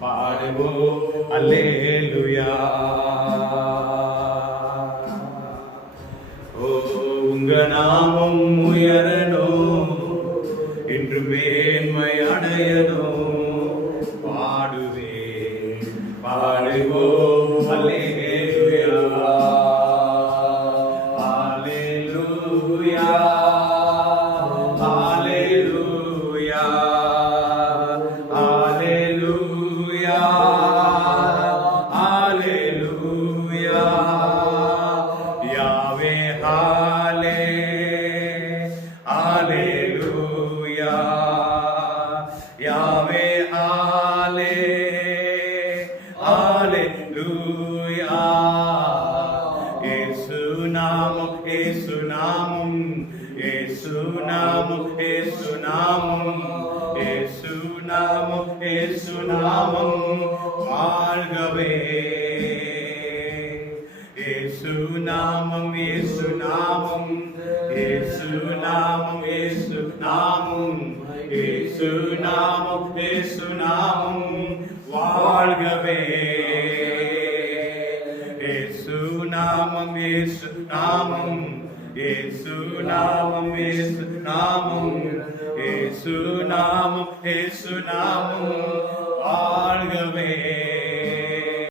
பாடுவோம் அல்லேலூயா. ஓ உங்க நாமம் உயரணும், என்று மேன்மை அடையணும். பாடுவேன் பாடுவோம் அல்லேலூயா அல்லேலூயா அல்லேலூயா அல்லேலூயா அல்லேலூயா. யாவே ஹாலே அல்லேலூயா யாவே ஹாலே அல்லேலூயா. இயேசு நாமம் இயேசு நாமம் இயேசு நாமம் இயேசு நாமம் இயேசு நாமம் இயேசு நாமம் வாழ்கவே. இயேசு நாமம் இயேசு நாமம் இயேசு நாமம் இயேசு நாமம் இயேசு நாமம் இயேசு நாமம் வாழ்கவே. இயேசு நாமம் இயேசு நாமம் இயேசு நாமம் இயேசு நாமம் இயேசு நாமம் இயேசு நாமம்